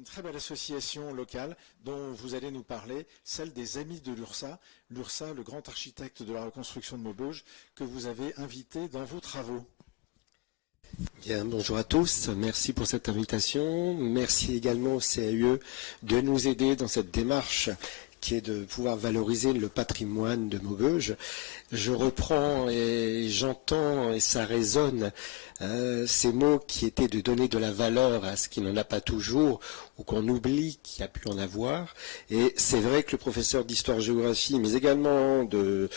une très belle association locale dont vous allez nous parler, celle des Amis de l'URSA. L'URSA, le grand architecte de la reconstruction de Maubeuge, que vous avez invité dans vos travaux. Bien, bonjour à tous, merci pour cette invitation. Merci également au CAUE de nous aider dans cette démarche qui est de pouvoir valoriser le patrimoine de Maubeuge. Je reprends et j'entends, et ça résonne, ces mots qui étaient de donner de la valeur à ce qui n'en a pas toujours, ou qu'on oublie qu'il y a pu en avoir. Et c'est vrai que le professeur d'histoire-géographie, mais également de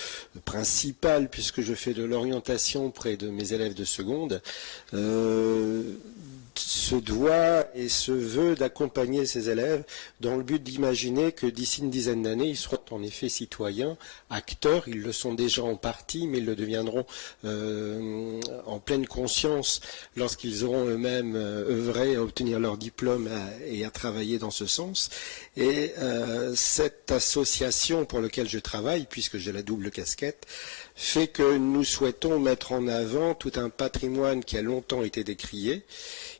principal, puisque je fais de l'orientation près de mes élèves de seconde, se doit et se veut d'accompagner ses élèves dans le but d'imaginer que d'ici une dizaine d'années, ils seront en effet citoyens, acteurs, ils le sont déjà en partie, mais ils le deviendront en pleine conscience lorsqu'ils auront eux-mêmes œuvré à obtenir leur diplôme et à travailler dans ce sens. Et cette association pour laquelle je travaille, puisque j'ai la double casquette, fait que nous souhaitons mettre en avant tout un patrimoine qui a longtemps été décrié,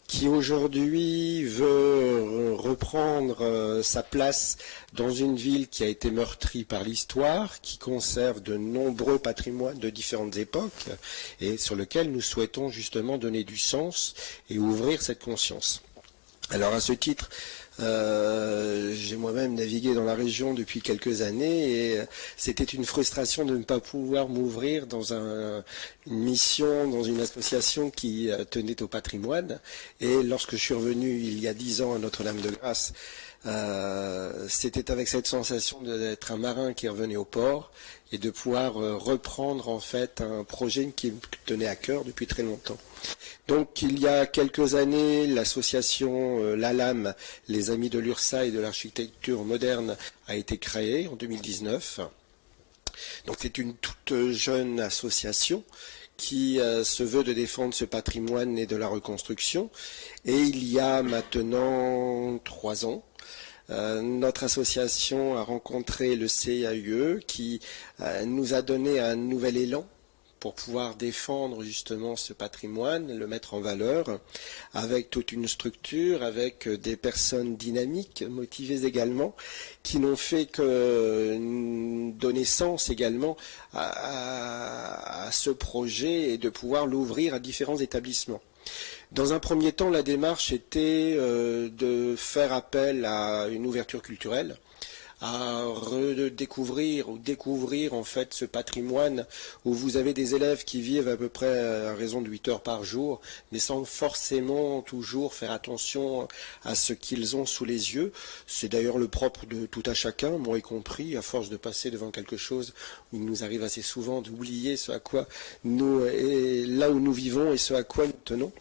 qui aujourd'hui veut reprendre sa place dans une ville qui a été meurtrie par l'histoire, qui conserve de nombreux patrimoines de différentes époques et sur lequel nous souhaitons justement donner du sens et ouvrir cette conscience. Alors à ce titre, j'ai moi-même navigué dans la région depuis quelques années et c'était une frustration de ne pas pouvoir m'ouvrir dans une mission, dans une association qui tenait au patrimoine. Et lorsque je suis revenu il y a 10 ans à Notre-Dame-de-Grâce, c'était avec cette sensation d'être un marin qui revenait au port et de pouvoir reprendre en fait un projet qui me tenait à cœur depuis très longtemps. Donc il y a quelques années, l'association l'ALAM, les Amis de l'URSA et de l'architecture moderne, a été créée en 2019. Donc c'est une toute jeune association qui se veut de défendre ce patrimoine et de la reconstruction. Et il y a maintenant 3 ans, notre association a rencontré le CAUE qui nous a donné un nouvel élan pour pouvoir défendre justement ce patrimoine, le mettre en valeur, avec toute une structure, avec des personnes dynamiques, motivées également, qui n'ont fait que donner sens également à ce projet et de pouvoir l'ouvrir à différents établissements. Dans un premier temps, la démarche était de faire appel à une ouverture culturelle, à redécouvrir ou découvrir en fait ce patrimoine où vous avez des élèves qui vivent à peu près à raison de 8 heures par jour, mais sans forcément toujours faire attention à ce qu'ils ont sous les yeux. C'est d'ailleurs le propre de tout à chacun, moi y compris, à force de passer devant quelque chose où il nous arrive assez souvent d'oublier ce à quoi nous, et là où nous vivons et ce à quoi nous tenons.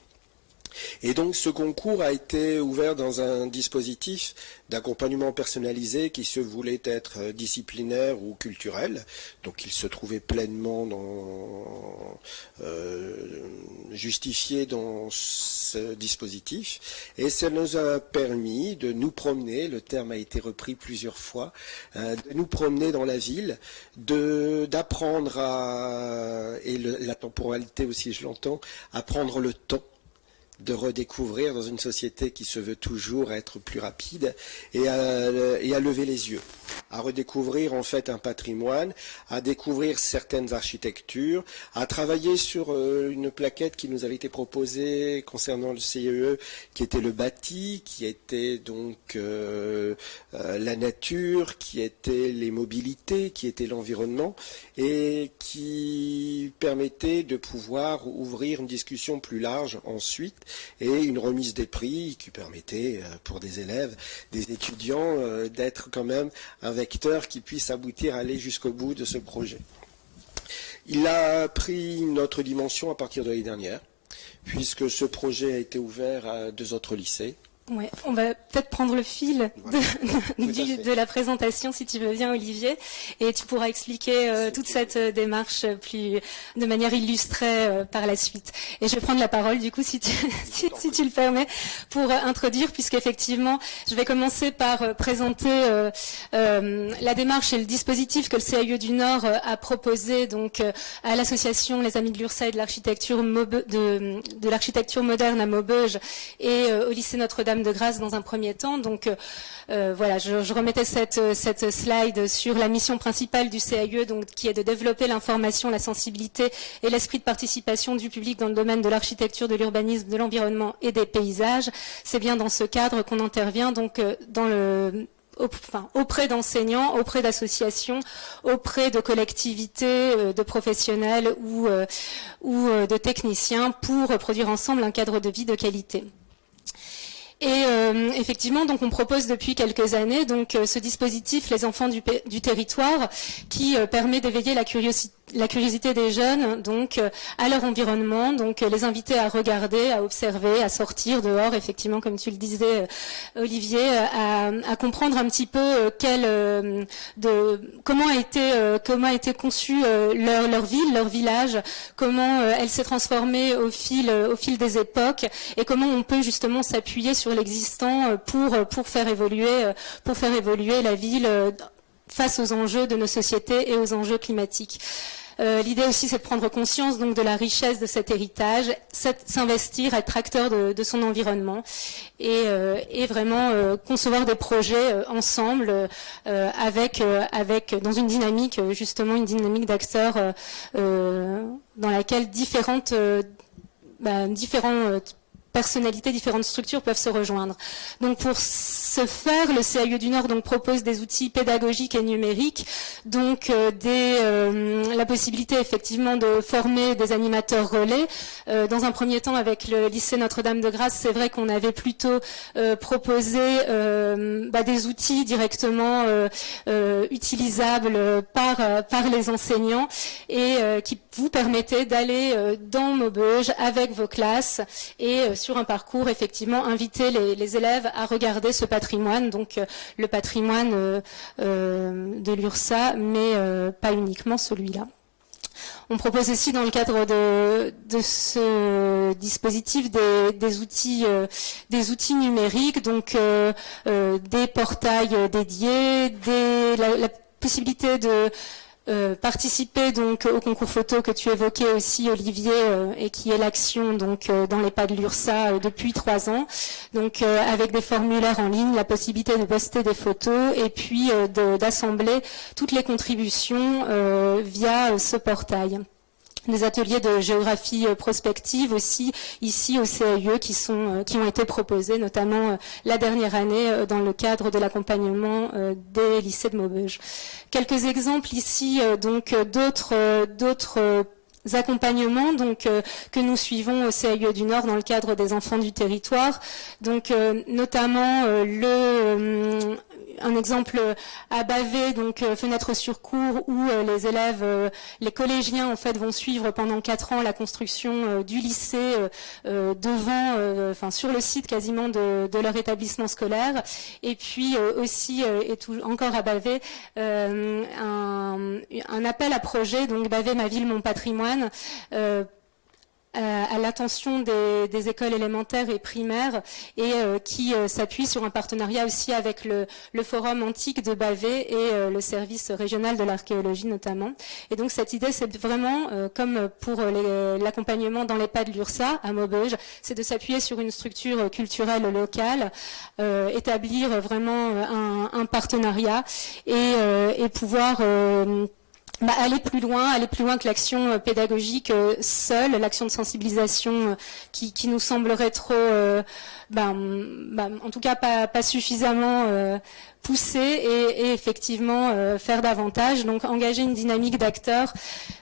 Et donc ce concours a été ouvert dans un dispositif d'accompagnement personnalisé qui se voulait être disciplinaire ou culturel. Donc il se trouvait pleinement justifié dans ce dispositif. Et ça nous a permis de nous promener, le terme a été repris plusieurs fois, de nous promener dans la ville, d'apprendre et la temporalité aussi je l'entends, à prendre le temps de redécouvrir dans une société qui se veut toujours être plus rapide et à lever les yeux, à redécouvrir en fait un patrimoine, à découvrir certaines architectures, à travailler sur une plaquette qui nous avait été proposée concernant le CEE, qui était le bâti, qui était donc la nature, qui était les mobilités, qui était l'environnement, et qui permettait de pouvoir ouvrir une discussion plus large ensuite, et une remise des prix qui permettait pour des élèves, des étudiants, d'être quand même un vecteur qui puisse aboutir à aller jusqu'au bout de ce projet. Il a pris une autre dimension à partir de l'année dernière, puisque ce projet a été ouvert à 2 autres lycées. Ouais, on va peut-être prendre le fil de la présentation, si tu veux bien, Olivier, et tu pourras expliquer toute cette démarche de manière illustrée par la suite. Et je vais prendre la parole, du coup, si tu le permets, pour introduire, puisqu'effectivement, je vais commencer par présenter la démarche et le dispositif que le CAUE du Nord a proposé donc à l'association Les Amis de l'URSA et de l'architecture moderne à Maubeuge et au lycée Notre-Dame Notre-Dame-de-Grâce dans un premier temps. Donc voilà, je remettais cette slide sur la mission principale du CAE, donc, qui est de développer l'information, la sensibilité et l'esprit de participation du public dans le domaine de l'architecture, de l'urbanisme, de l'environnement et des paysages. C'est bien dans ce cadre qu'on intervient donc auprès d'enseignants, auprès d'associations, auprès de collectivités, de professionnels ou de techniciens pour produire ensemble un cadre de vie de qualité. Et effectivement, donc on propose depuis quelques années donc ce dispositif Les Enfants du Territoire qui permet d'éveiller la curiosité des jeunes donc à leur environnement, donc les inviter à regarder, à observer, à sortir dehors, effectivement comme tu le disais Olivier, à comprendre un petit peu comment a été conçue leur ville, leur village, comment elle s'est transformée au fil des époques et comment on peut justement s'appuyer sur l'existant pour faire évoluer la ville face aux enjeux de nos sociétés et aux enjeux climatiques. L'idée aussi, c'est de prendre conscience donc de la richesse de cet héritage, s'investir, être acteur de son environnement et vraiment concevoir des projets ensemble dans une dynamique, justement une dynamique d'acteurs dans laquelle différentes personnalités, différentes structures peuvent se rejoindre. Donc pour ce faire, le CAE du Nord donc propose des outils pédagogiques et numériques, donc la possibilité effectivement de former des animateurs relais. Dans un premier temps, avec le lycée Notre-Dame-de-Grâce, c'est vrai qu'on avait plutôt proposé des outils directement utilisables par les enseignants et qui vous permettaient d'aller dans Maubeuge avec vos classes et sur un parcours, effectivement, inviter les élèves à regarder ce patrimoine, donc le patrimoine de l'URSSA, mais pas uniquement celui-là. On propose aussi dans le cadre de ce dispositif des outils numériques, donc des portails dédiés, la possibilité de participer donc au concours photo que tu évoquais aussi Olivier et qui est l'action donc dans les pas de l'URSSA depuis 3 ans, donc avec des formulaires en ligne, la possibilité de poster des photos et puis d'assembler toutes les contributions via ce portail. Des ateliers de géographie prospective aussi ici au CAE qui ont été proposés notamment la dernière année dans le cadre de l'accompagnement des lycées de Maubeuge. Quelques exemples ici donc d'autres accompagnements donc que nous suivons au CAE du Nord dans le cadre des enfants du territoire, donc notamment un exemple à Bavé, donc fenêtre sur cour, où les élèves, les collégiens en fait vont suivre pendant 4 ans la construction du lycée sur le site quasiment de leur établissement scolaire. Et puis aussi, encore à Bavé, un appel à projet, donc Bavé, ma ville, mon patrimoine, à l'attention des écoles élémentaires et primaires et qui s'appuie sur un partenariat aussi avec le Forum antique de Bavé et le service régional de l'archéologie notamment. Et donc cette idée, c'est vraiment, comme pour l'accompagnement dans les pas de l'URSSA à Maubeuge, c'est de s'appuyer sur une structure culturelle locale, établir vraiment un partenariat et pouvoir aller plus loin que l'action pédagogique seule, l'action de sensibilisation qui nous semblerait trop, en tout cas pas suffisamment poussée et effectivement faire davantage, donc engager une dynamique d'acteurs,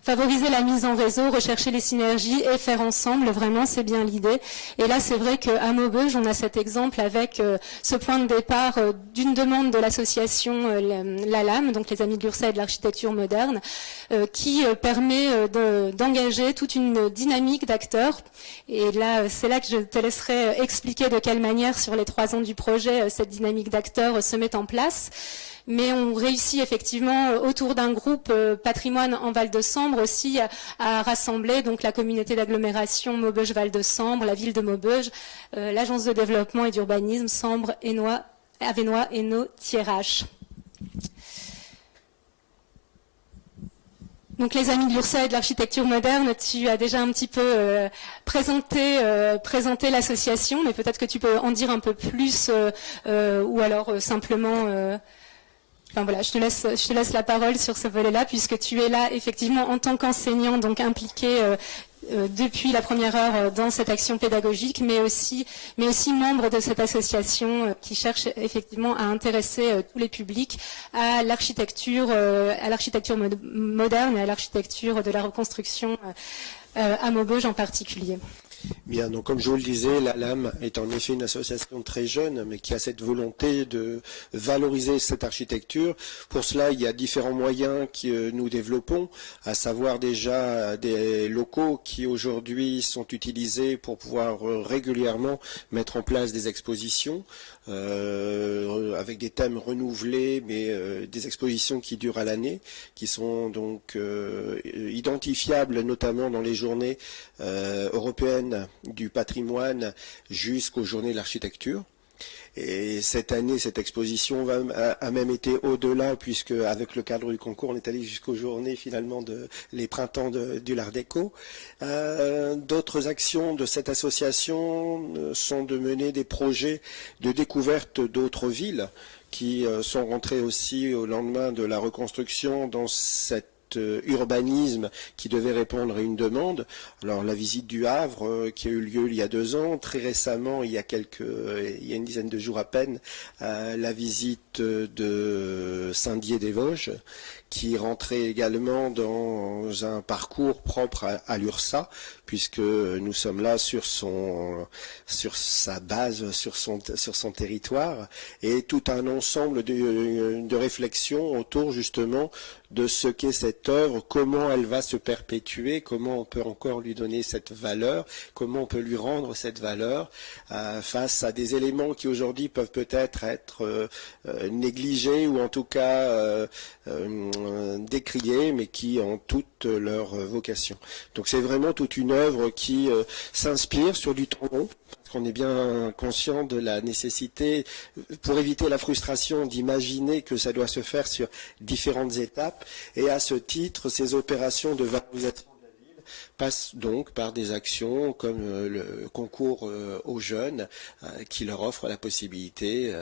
favoriser la mise en réseau, rechercher les synergies et faire ensemble, vraiment c'est bien l'idée. Et là c'est vrai qu'à Maubeuge on a cet exemple avec ce point de départ d'une demande de l'association l'ALAM, donc les Amis de l'URSSA et de l'architecture moderne, qui permet d'engager toute une dynamique d'acteurs. Et là c'est là que je te laisserai expliquer de quelle manière sur les 3 ans du projet cette dynamique d'acteurs se met en place. Mais on réussit effectivement autour d'un groupe patrimoine en Val-de-Sambre aussi à rassembler donc la communauté d'agglomération Maubeuge-Val-de-Sambre, la ville de Maubeuge, l'agence de développement et d'urbanisme Sambre, Avesnois, Hainaut, Thiérache. Donc les amis de l'URSA et de l'architecture moderne, tu as déjà un petit peu présenté l'association, mais peut-être que tu peux en dire un peu plus, ou alors simplement... Enfin voilà, je te laisse la parole sur ce volet-là, puisque tu es là effectivement en tant qu'enseignant, donc impliqué depuis la première heure dans cette action pédagogique, mais aussi membre de cette association qui cherche effectivement à intéresser tous les publics à l'architecture moderne et à l'architecture de la reconstruction à Maubeuge en particulier. Bien, donc comme je vous le disais, la LAM est en effet une association très jeune, mais qui a cette volonté de valoriser cette architecture. Pour cela, il y a différents moyens que nous développons, à savoir déjà des locaux qui aujourd'hui sont utilisés pour pouvoir régulièrement mettre en place des expositions, avec des thèmes renouvelés, mais des expositions qui durent à l'année, qui sont donc identifiables notamment dans les journées européennes du patrimoine jusqu'aux journées de l'architecture. Et cette année, cette exposition a même été au-delà, puisque avec le cadre du concours, on est allé jusqu'aux journées finalement les printemps du l'Art déco. D'autres actions de cette association sont de mener des projets de découverte d'autres villes qui sont rentrées aussi au lendemain de la reconstruction dans cette urbanisme qui devait répondre à une demande. Alors la visite du Havre qui a eu lieu il y a 2 ans, très récemment, il y a une dizaine de jours à peine, la visite de Saint-Dié-des-Vosges, qui rentrait également dans un parcours propre à l'URSA, puisque nous sommes là sur sa base, sur son territoire, et tout un ensemble de réflexions autour justement de ce qu'est cette œuvre, comment elle va se perpétuer, comment on peut encore lui donner cette valeur, comment on peut lui rendre cette valeur face à des éléments qui aujourd'hui peuvent peut-être être négligés ou en tout cas décriés, mais qui ont toute leur vocation. Donc c'est vraiment toute une œuvre qui s'inspire sur du temps long, parce qu'on est bien conscient de la nécessité, pour éviter la frustration, d'imaginer que ça doit se faire sur différentes étapes. Et à ce titre, ces opérations de valorisation passe donc par des actions comme le concours aux jeunes qui leur offre la possibilité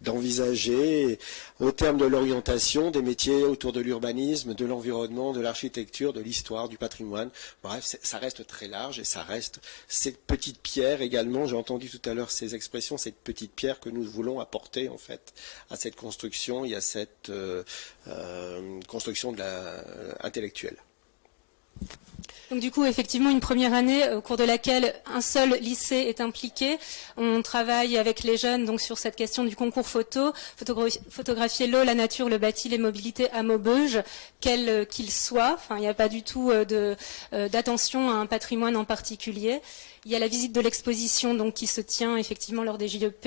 d'envisager au terme de l'orientation des métiers autour de l'urbanisme, de l'environnement, de l'architecture, de l'histoire, du patrimoine. Bref, ça reste très large et ça reste cette petite pierre également, j'ai entendu tout à l'heure ces expressions, cette petite pierre que nous voulons apporter en fait à cette construction et à cette construction intellectuelle. Donc du coup, effectivement, une première année au cours de laquelle un seul lycée est impliqué. On travaille avec les jeunes donc sur cette question du concours photo, photographier l'eau, la nature, le bâti, les mobilités à Maubeuge, quel qu'il soit. Enfin, il n'y a pas du tout d'attention à un patrimoine en particulier. Il y a la visite de l'exposition donc qui se tient effectivement lors des JEP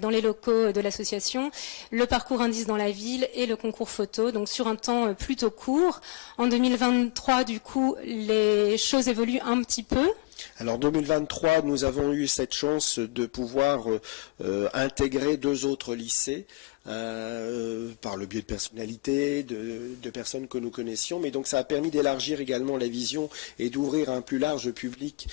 dans les locaux de l'association, le parcours indice dans la ville et le concours photo, donc sur un temps plutôt court. En 2023, du coup, les choses évoluent un petit peu. Alors 2023, nous avons eu cette chance de pouvoir intégrer 2 autres lycées par le biais de personnalités, de personnes que nous connaissions, mais donc ça a permis d'élargir également la vision et d'ouvrir à un plus large public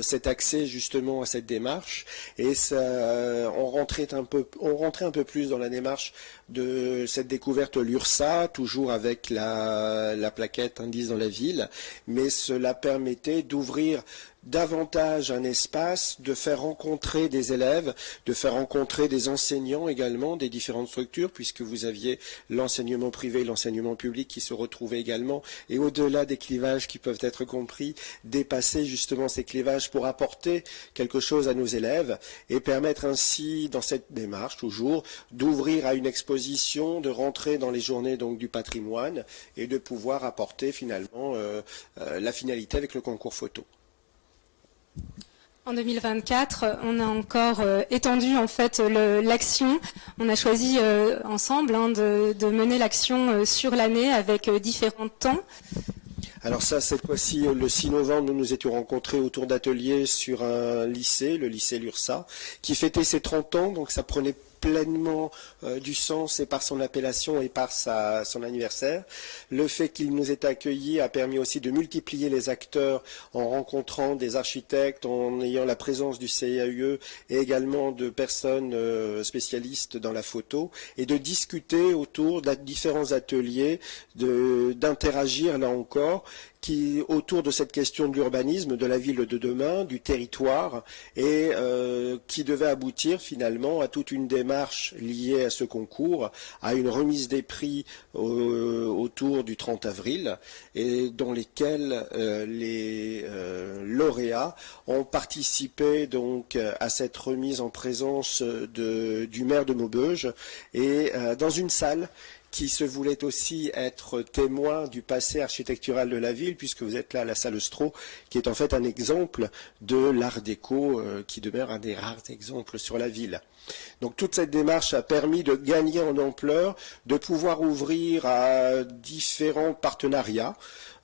cet accès justement à cette démarche, et on rentrait un peu plus dans la démarche de cette découverte l'URSA, toujours avec la plaquette indice dans la ville, mais cela permettait d'ouvrir davantage un espace, de faire rencontrer des élèves, de faire rencontrer des enseignants également, des différentes structures, puisque vous aviez l'enseignement privé, l'enseignement public qui se retrouvaient également, et au-delà des clivages qui peuvent être compris, dépasser justement ces clivages pour apporter quelque chose à nos élèves, et permettre ainsi, dans cette démarche toujours, d'ouvrir à une exposition, de rentrer dans les journées donc du patrimoine, et de pouvoir apporter finalement la finalité avec le concours photo. En 2024, on a encore étendu en fait l'action. On a choisi ensemble de mener l'action sur l'année avec différents temps. Alors ça, cette fois-ci, le 6 novembre, nous nous étions rencontrés autour d'ateliers sur un lycée, le lycée l'URSA, qui fêtait ses 30 ans, donc ça prenait pleinement du sens et par son appellation et par son anniversaire. Le fait qu'il nous ait accueillis a permis aussi de multiplier les acteurs en rencontrant des architectes, en ayant la présence du CIAE et également de personnes spécialistes dans la photo, et de discuter autour de différents ateliers, d'interagir là encore, autour de cette question de l'urbanisme, de la ville de demain, du territoire, et qui devait aboutir finalement à toute une démarche liée à ce concours, à une remise des prix autour du 30 avril, et dans lesquels les lauréats ont participé donc à cette remise en présence du maire de Maubeuge, et dans une salle qui se voulait aussi être témoin du passé architectural de la ville, puisque vous êtes là à la salle Stro, qui est en fait un exemple de l'art déco, qui demeure un des rares exemples sur la ville. Donc toute cette démarche a permis de gagner en ampleur, de pouvoir ouvrir à différents partenariats,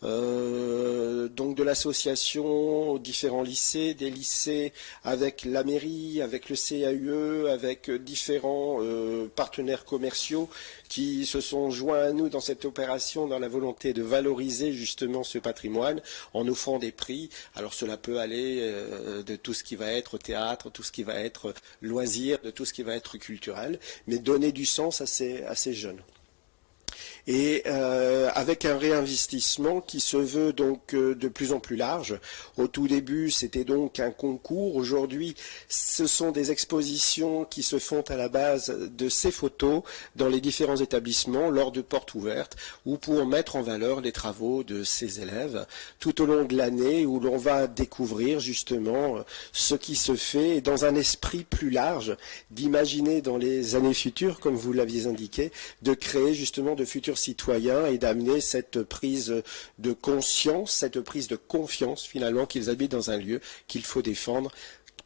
donc de l'association aux différents lycées, des lycées avec la mairie, avec le CAUE, avec différents partenaires commerciaux qui se sont joints à nous dans cette opération, dans la volonté de valoriser justement ce patrimoine en offrant des prix. Alors cela peut aller de tout ce qui va être théâtre, tout ce qui va être loisirs, de tout ce qui va être culturel, mais donner du sens à ces jeunes. Et avec un réinvestissement qui se veut donc de plus en plus large. Au tout début, c'était donc un concours. Aujourd'hui, ce sont des expositions qui se font à la base de ces photos dans les différents établissements lors de portes ouvertes ou pour mettre en valeur les travaux de ces élèves tout au long de l'année, où l'on va découvrir justement ce qui se fait dans un esprit plus large, d'imaginer dans les années futures, comme vous l'aviez indiqué, de créer justement de futurs citoyens et d'amener cette prise de conscience, cette prise de confiance finalement qu'ils habitent dans un lieu qu'il faut défendre,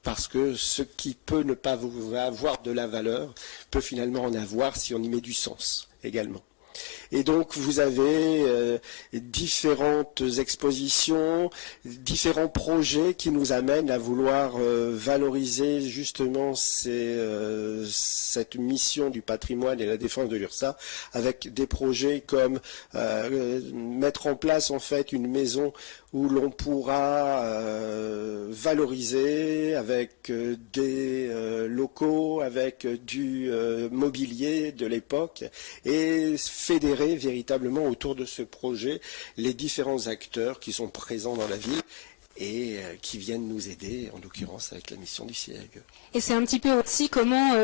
parce que ce qui peut ne pas avoir de la valeur peut finalement en avoir si on y met du sens également. Et donc vous avez différentes expositions, différents projets qui nous amènent à vouloir valoriser justement cette mission du patrimoine et la défense de l'URSSAF, avec des projets comme mettre en place en fait une maison où l'on pourra valoriser avec des locaux, avec du mobilier de l'époque, et fédérer véritablement autour de ce projet les différents acteurs qui sont présents dans la ville et qui viennent nous aider, en l'occurrence avec la mission du CIAE. Et c'est un petit peu aussi comment,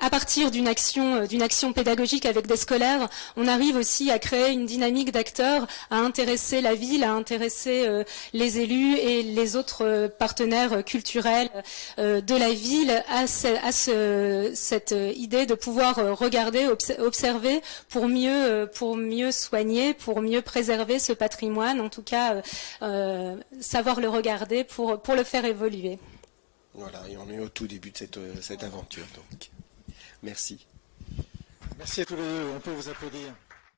à partir d'une action pédagogique avec des scolaires, on arrive aussi à créer une dynamique d'acteurs, à intéresser la ville, à intéresser les élus et les autres partenaires culturels de la ville à cette idée de pouvoir regarder, observer pour mieux soigner, pour mieux préserver ce patrimoine, en tout cas savoir le regarder pour le faire évoluer. Voilà, et on est au tout début de cette aventure, donc. Merci. Merci à tous les deux, on peut vous applaudir.